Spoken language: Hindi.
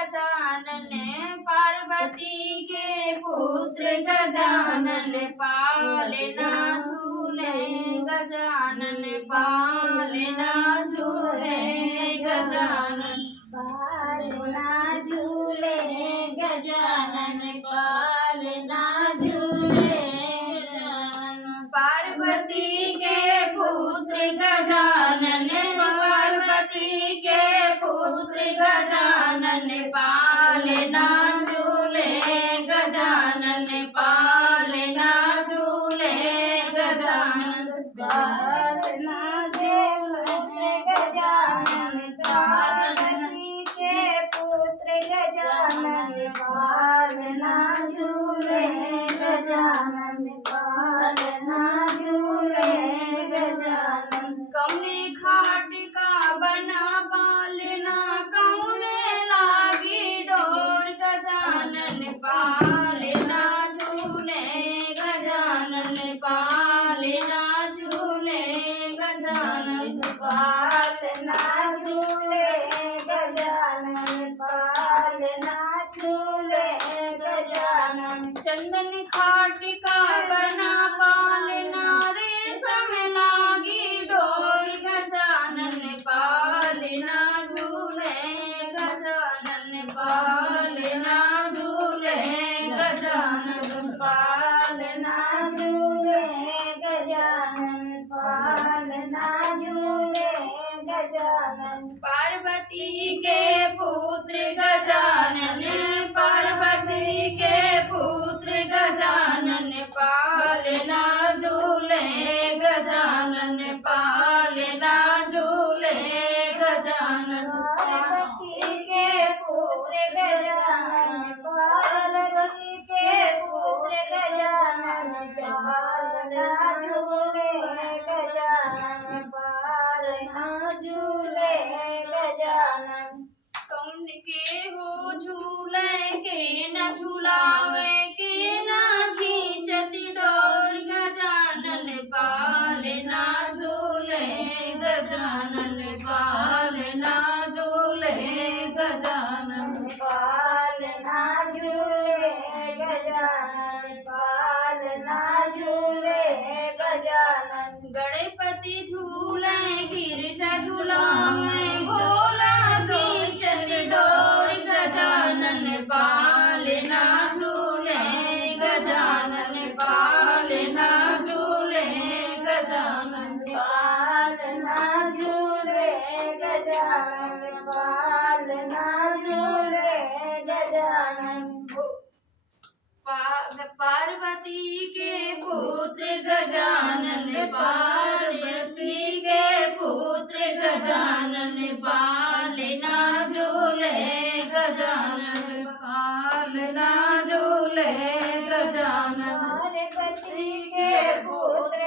गजानन पार्वती के पुत्र गजानन पालना झूले गजानन पालना झूले गजानन पालना झूले गजानन पालना झूले गजानन पार्वती के पुत्र गजानन पार्वती के पुत्र गजानन पालना झूले गजानन पालना झूले गजानन पालना झूले गजानन पार्वती के पुत्र गजानन पालना झूले गजानन पालना झूले गजानन कौने खाट का बना पालना कौने लागी डोर गजानन पालना झूले गजानन पालना झूले गजानन पालना झूले गजानन पालना झूले गजानन चंदन खाट का बना पालना रेशम लागी डोर गजानन पालना झूले गजानन पालना झूले गजानन पालना झूले गजानन पालना झूले गजानन पार्वती के पुत्र गजानन पार्वती के पुत्र गजानन पालना झूले गजानन पालना झूले गजानन पार्वती के पुत्र गजानन पार्वती के पुत्र गजानन पालना झूले गजानन पालना झूले गजानन कौन के हो झूले के न झूलावे के न खींचती डोर गजानन पालना झूले गजानन पालना झूले गजानन पालना झूले गजानन पालना झूले गजानन गणपति झूले गिरजा झूलावे भोला खींचत डोर गजानन पालना झूले गजानन पालना झूले गजानन पालना झूले गजानन पालना झूले गजानन पार्वती के पुत्र गजानन पार्वती के पुत्र गजानन पालना झूले गजानन पालना झूले गजानन पार्वती के पुत्र